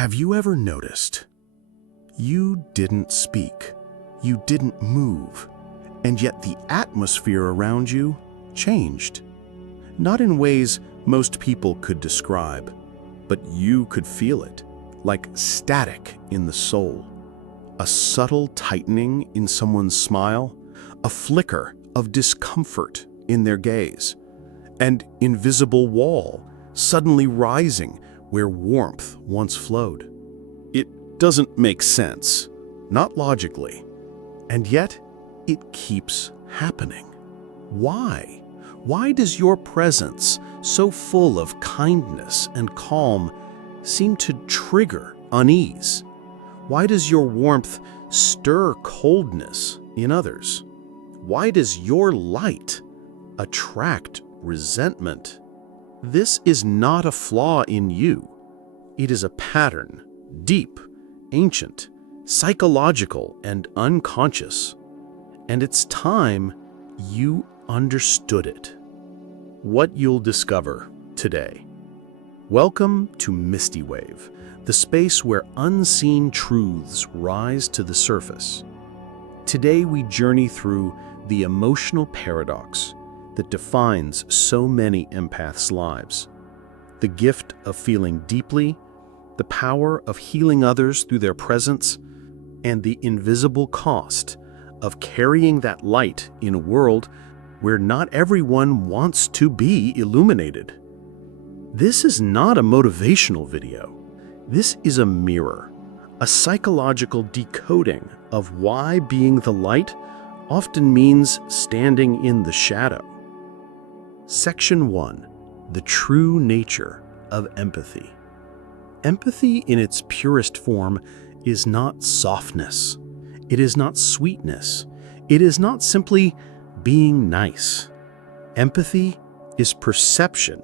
Have you ever noticed? You didn't speak, you didn't move, and yet the atmosphere around you changed. Not in ways most people could describe, but you could feel it, like static in the soul. A subtle tightening in someone's smile, a flicker of discomfort in their gaze, an invisible wall suddenly rising where warmth once flowed. It doesn't make sense, not logically, and yet it keeps happening. Why? Why does your presence, so full of kindness and calm, seem to trigger unease? Why does your warmth stir coldness in others? Why does your light attract resentment? This is not a flaw in you. It is a pattern, deep, ancient, psychological, and unconscious. And it's time you understood it. What you'll discover today. Welcome to MystiWave, the space where unseen truths rise to the surface. Today we journey through the emotional paradox that defines so many empaths' lives. The gift of feeling deeply, the power of healing others through their presence, and the invisible cost of carrying that light in a world where not everyone wants to be illuminated. This is not a motivational video. This is a mirror, a psychological decoding of why being the light often means standing in the shadow. Section 1. The true nature of empathy. Empathy in its purest form is not softness. It is not sweetness. It is not simply being nice. Empathy is perception,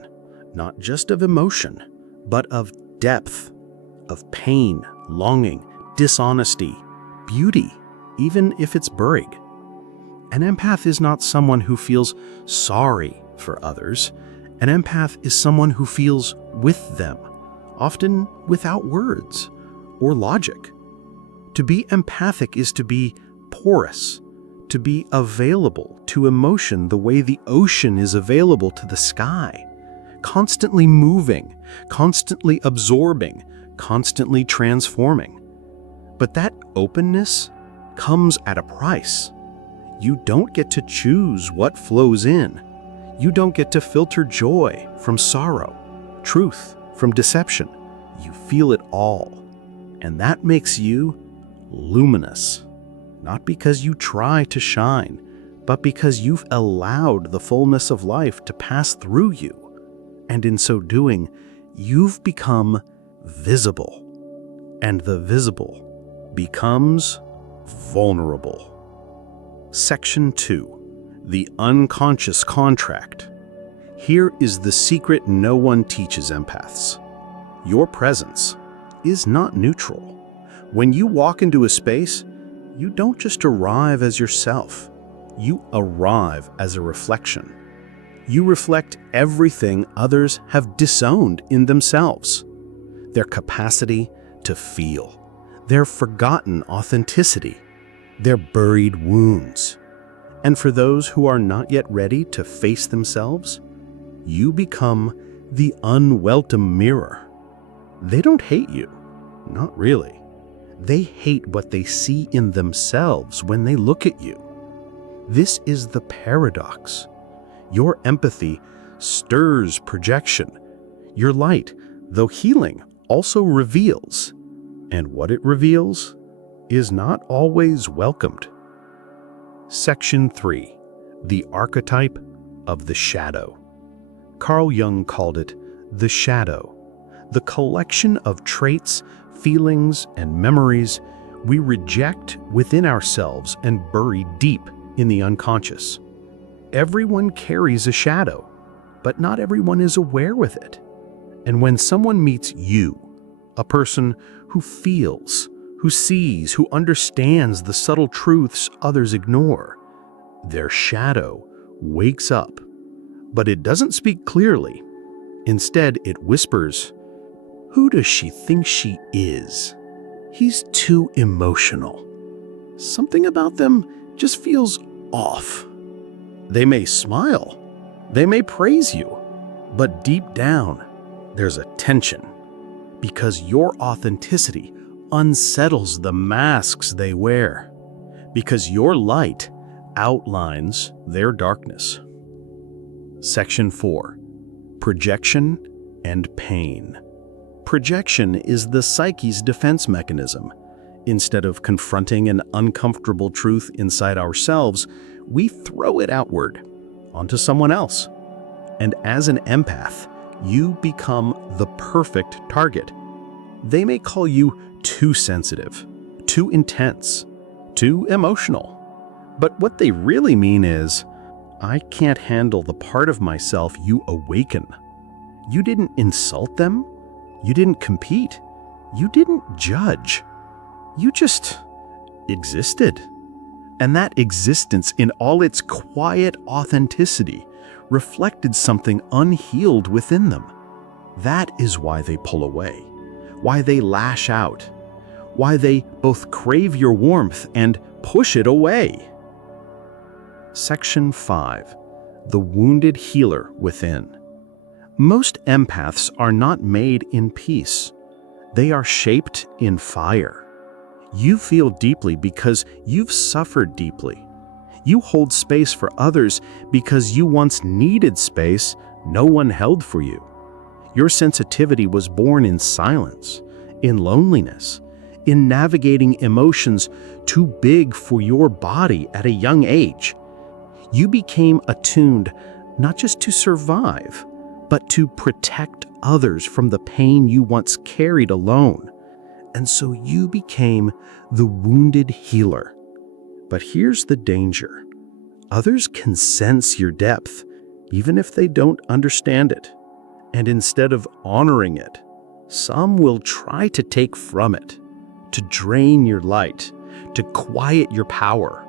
not just of emotion, but of depth, of pain, longing, dishonesty, beauty, even if it's buried. An empath is not someone who feels sorry for others. An empath is someone who feels with them, often without words or logic. To be empathic is to be porous, to be available to emotion the way the ocean is available to the sky, constantly moving, constantly absorbing, constantly transforming. But that openness comes at a price. You don't get to choose what flows in. You don't get to filter joy from sorrow, truth from deception. You feel it all. And that makes you luminous. Not because you try to shine, but because you've allowed the fullness of life to pass through you. And in so doing, you've become visible. And the visible becomes vulnerable. Section 2. The unconscious contract. Here is the secret no one teaches empaths. Your presence is not neutral. When you walk into a space, you don't just arrive as yourself. You arrive as a reflection. You reflect everything others have disowned in themselves. Their capacity to feel, their forgotten authenticity, their buried wounds. And for those who are not yet ready to face themselves, you become the unwelcome mirror. They don't hate you, not really. They hate what they see in themselves when they look at you. This is the paradox. Your empathy stirs projection. Your light, though healing, also reveals. And what it reveals is not always welcomed. Section 3. The archetype of the shadow. Carl Jung called it the shadow, the collection of traits, feelings, and memories we reject within ourselves and bury deep in the unconscious. Everyone carries a shadow, but not everyone is aware with it. And when someone meets you, a person who feels, who sees, who understands the subtle truths others ignore, their shadow wakes up. But it doesn't speak clearly. Instead, it whispers, Who does she think she is? He's too emotional. Something about them just feels off. They may smile, they may praise you, but deep down, there's a tension because your authenticity unsettles the masks they wear, because your light outlines their darkness. Section 4. Projection and pain. Projection is the psyche's defense mechanism. Instead of confronting an uncomfortable truth inside ourselves, we throw it outward, onto someone else. And as an empath, you become the perfect target. They may call you too sensitive, too intense, too emotional. But what they really mean is, I can't handle the part of myself you awaken. You didn't insult them. You didn't compete. You didn't judge. You just existed. And that existence in all its quiet authenticity reflected something unhealed within them. That is why they pull away, why they lash out, why they both crave your warmth and push it away. Section 5. The wounded healer within. Most empaths are not made in peace. They are shaped in fire. You feel deeply because you've suffered deeply. You hold space for others because you once needed space no one held for you. Your sensitivity was born in silence, in loneliness, in navigating emotions too big for your body at a young age. You became attuned not just to survive, but to protect others from the pain you once carried alone. And so you became the wounded healer. But here's the danger. Others can sense your depth, even if they don't understand it. And instead of honoring it, some will try to take from it, to drain your light, to quiet your power,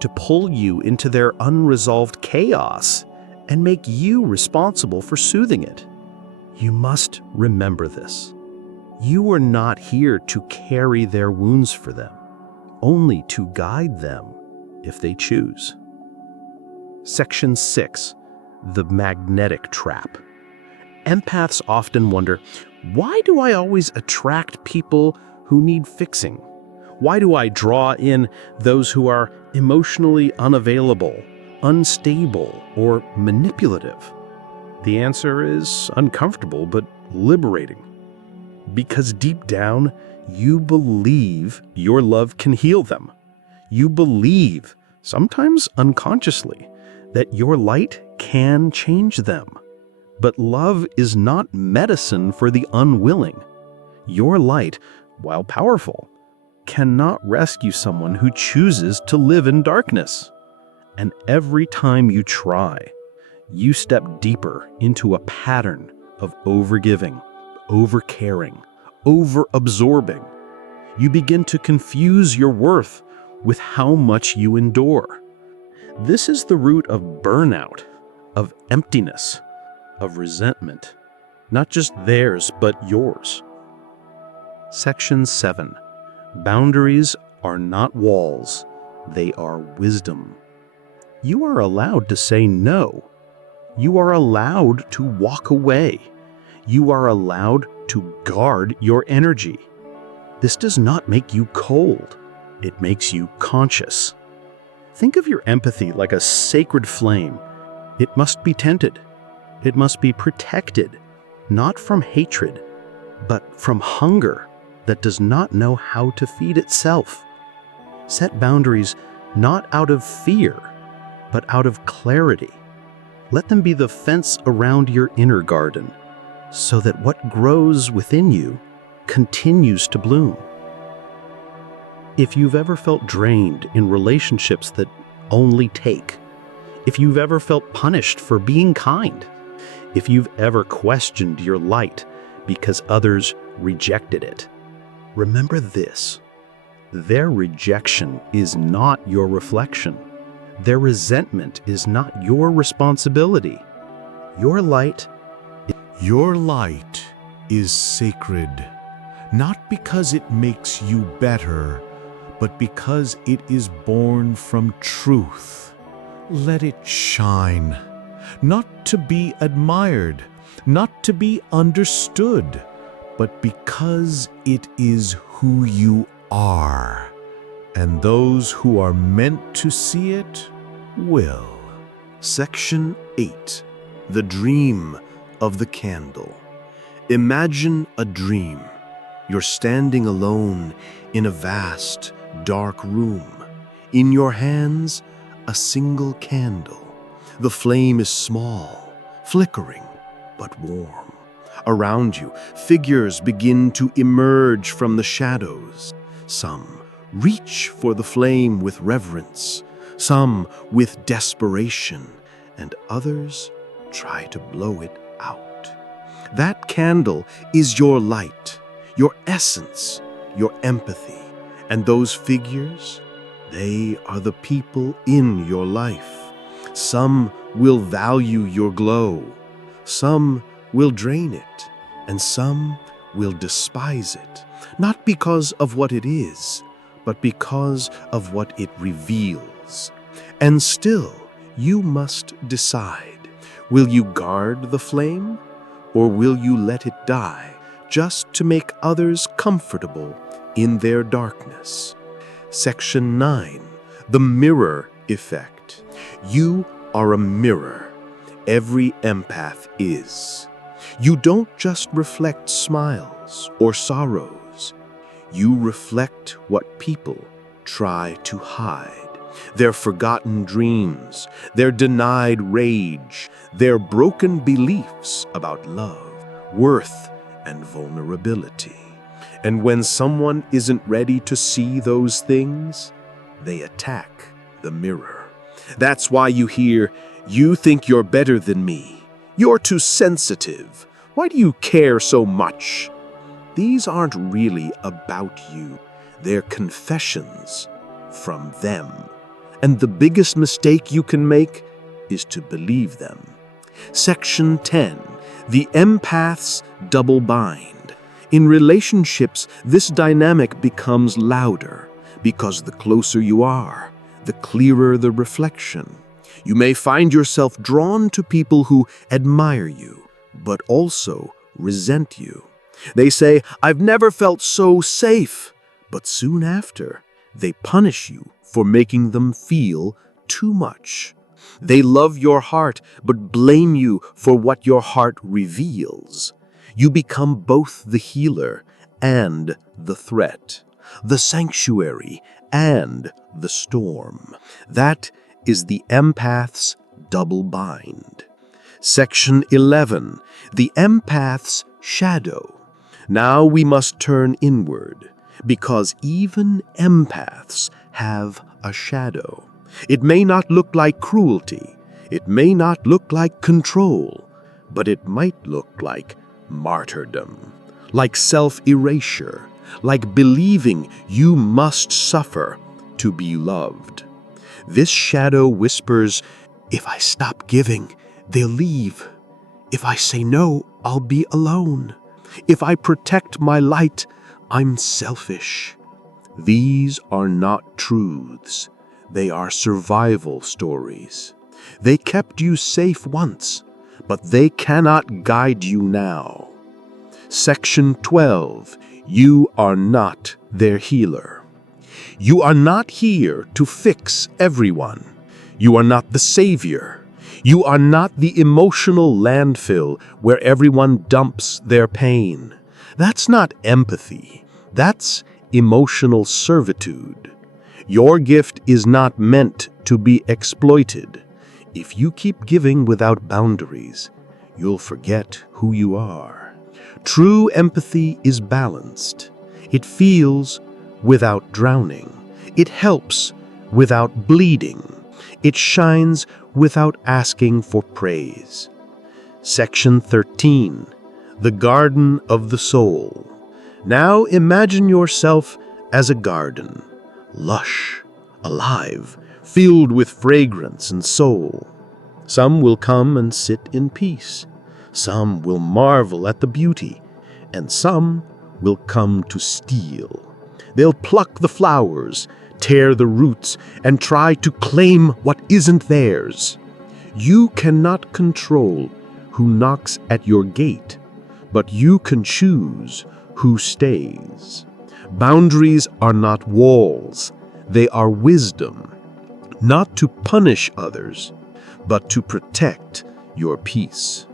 to pull you into their unresolved chaos and make you responsible for soothing it. You must remember this. You are not here to carry their wounds for them, only to guide them if they choose. Section 6. The magnetic trap. Empaths often wonder, why do I always attract people who need fixing? Why do I draw in those who are emotionally unavailable, unstable, or manipulative? The answer is uncomfortable but liberating. Because deep down, you believe your love can heal them. You believe, sometimes unconsciously, that your light can change them. But love is not medicine for the unwilling. Your light, while powerful, cannot rescue someone who chooses to live in darkness. And every time you try, you step deeper into a pattern of overgiving, overcaring, over-absorbing. You begin to confuse your worth with how much you endure. This is the root of burnout, of emptiness, of resentment, not just theirs, but yours. Section 7. Boundaries are not walls, they are wisdom. You are allowed to say no. You are allowed to walk away. You are allowed to guard your energy. This does not make you cold. It makes you conscious. Think of your empathy like a sacred flame. It must be tended. It must be protected, not from hatred, but from hunger that does not know how to feed itself. Set boundaries not out of fear, but out of clarity. Let them be the fence around your inner garden, so that what grows within you continues to bloom. If you've ever felt drained in relationships that only take, if you've ever felt punished for being kind, if you've ever questioned your light because others rejected it, remember this: their rejection is not your reflection. Their resentment is not your responsibility. Your light is sacred, not because it makes you better, but because it is born from truth. Let it shine, not to be admired, not to be understood, but because it is who you are, and those who are meant to see it will. Section 8. The Dream of the Candle. Imagine a dream. You're standing alone in a vast, dark room. In your hands, a single candle. The flame is small, flickering, but warm. Around you, figures begin to emerge from the shadows. Some reach for the flame with reverence, some with desperation, and others try to blow it out. That candle is your light, your essence, your empathy. And those figures, they are the people in your life. Some will value your glow, some will drain it, and some will despise it, not because of what it is, but because of what it reveals. And still, you must decide. Will you guard the flame, or will you let it die just to make others comfortable in their darkness? Section 9. The Mirror Effect. You are a mirror. Every empath is. You don't just reflect smiles or sorrows. You reflect what people try to hide. Their forgotten dreams, their denied rage, their broken beliefs about love, worth, and vulnerability. And when someone isn't ready to see those things, they attack the mirror. That's why you hear, "You think you're better than me. You're too sensitive. Why do you care so much?" These aren't really about you. They're confessions from them. And the biggest mistake you can make is to believe them. Section 10. The Empaths Double Bind. In relationships, this dynamic becomes louder because the closer you are, the clearer the reflection. You may find yourself drawn to people who admire you, but also resent you. They say, "I've never felt so safe," but soon after, they punish you for making them feel too much. They love your heart, but blame you for what your heart reveals. You become both the healer and the threat, the sanctuary and the storm. That is the empath's double bind. Section 11. The empath's shadow. Now we must turn inward, because even empaths have a shadow. It may not look like cruelty, it may not look like control, but it might look like martyrdom, like self-erasure, like believing you must suffer to be loved. This shadow whispers, "If I stop giving, they'll leave. If I say no, I'll be alone. If I protect my light, I'm selfish." These are not truths. They are survival stories. They kept you safe once, but they cannot guide you now. Section 12. You are not their healer. You are not here to fix everyone. You are not the savior. You are not the emotional landfill where everyone dumps their pain. That's not empathy. That's emotional servitude. Your gift is not meant to be exploited. If you keep giving without boundaries, you'll forget who you are. True empathy is balanced. It feels without drowning. It helps without bleeding. It shines without asking for praise. Section 13. The Garden of the Soul. Now imagine yourself as a garden, lush, alive, filled with fragrance and soul. Some will come and sit in peace. Some will marvel at the beauty, and some will come to steal. They'll pluck the flowers, tear the roots, and try to claim what isn't theirs. You cannot control who knocks at your gate, but you can choose who stays. Boundaries are not walls, they are wisdom, not to punish others, but to protect your peace.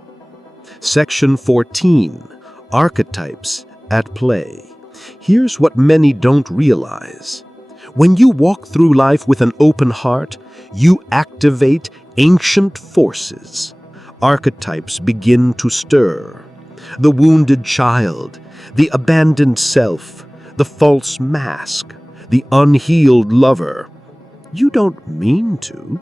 Section 14, Archetypes at Play. Here's what many don't realize. When you walk through life with an open heart, you activate ancient forces. Archetypes begin to stir. The wounded child, the abandoned self, the false mask, the unhealed lover. You don't mean to,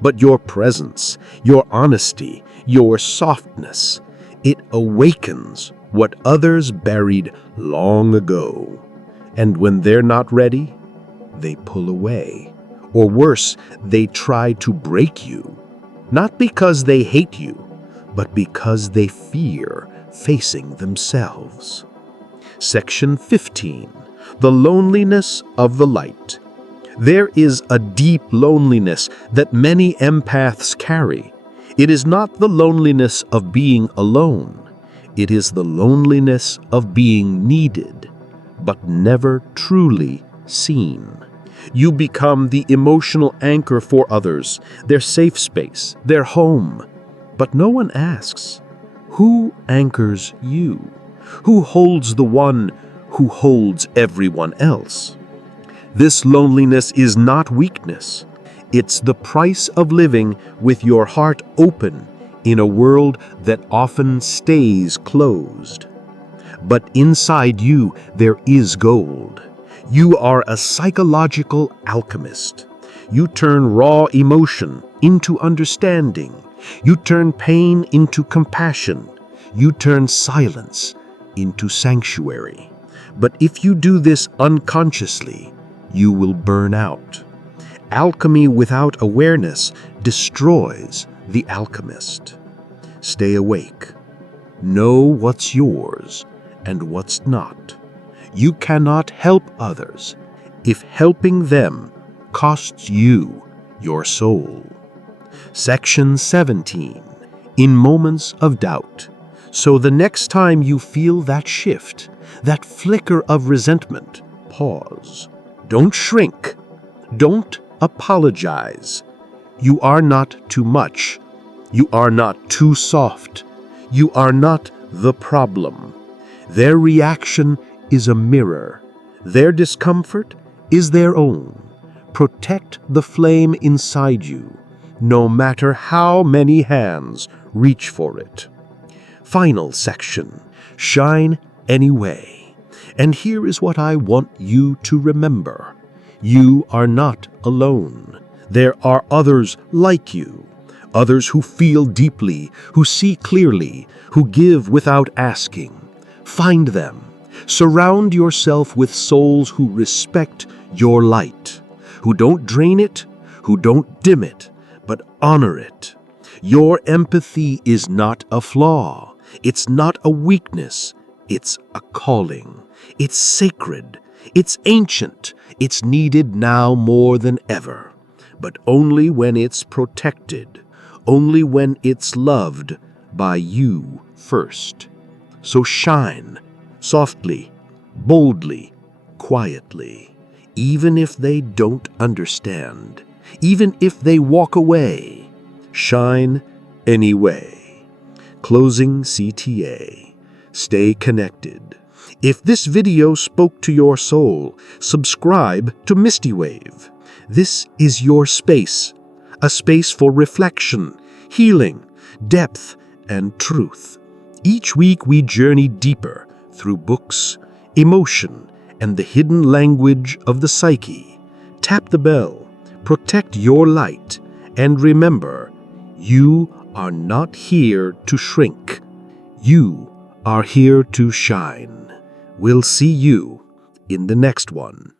but your presence, your honesty, your softness, it awakens what others buried long ago. And when they're not ready, they pull away. Or worse, they try to break you. Not because they hate you, but because they fear facing themselves. Section 15. The loneliness of the light. There is a deep loneliness that many empaths carry. It is not the loneliness of being alone. It is the loneliness of being needed, but never truly seen. You become the emotional anchor for others, their safe space, their home. But no one asks, who anchors you? Who holds the one who holds everyone else? This loneliness is not weakness. It's the price of living with your heart open in a world that often stays closed. But inside you, there is gold. You are a psychological alchemist. You turn raw emotion into understanding. You turn pain into compassion. You turn silence into sanctuary. But if you do this unconsciously, you will burn out. Alchemy without awareness destroys the alchemist. Stay awake. Know what's yours and what's not. You cannot help others if helping them costs you your soul. Section 17. In moments of doubt. So the next time you feel that shift, that flicker of resentment, pause. Don't shrink. Don't apologize. You are not too much. You are not too soft. You are not the problem. Their reaction is a mirror. Their discomfort is their own. Protect the flame inside you, no matter how many hands reach for it. Final section. Shine anyway. And here is what I want you to remember. You are not alone. There are others like you. Others who feel deeply, who see clearly, who give without asking. Find them. Surround yourself with souls who respect your light, who don't drain it, who don't dim it, but honor it. Your empathy is not a flaw. It's not a weakness. It's a calling. It's sacred. It's ancient. It's needed now more than ever. But only when it's protected. Only when it's loved by you first. So shine, softly, boldly, quietly, even if they don't understand, even if they walk away. Shine anyway. Closing CTA. Stay connected. If this video spoke to your soul, subscribe to MystiWave. This is your space, a space for reflection, healing, depth, and truth. Each week we journey deeper through books, emotion, and the hidden language of the psyche. Tap the bell, protect your light, and remember, you are not here to shrink. You are here to shine. We'll see you in the next one.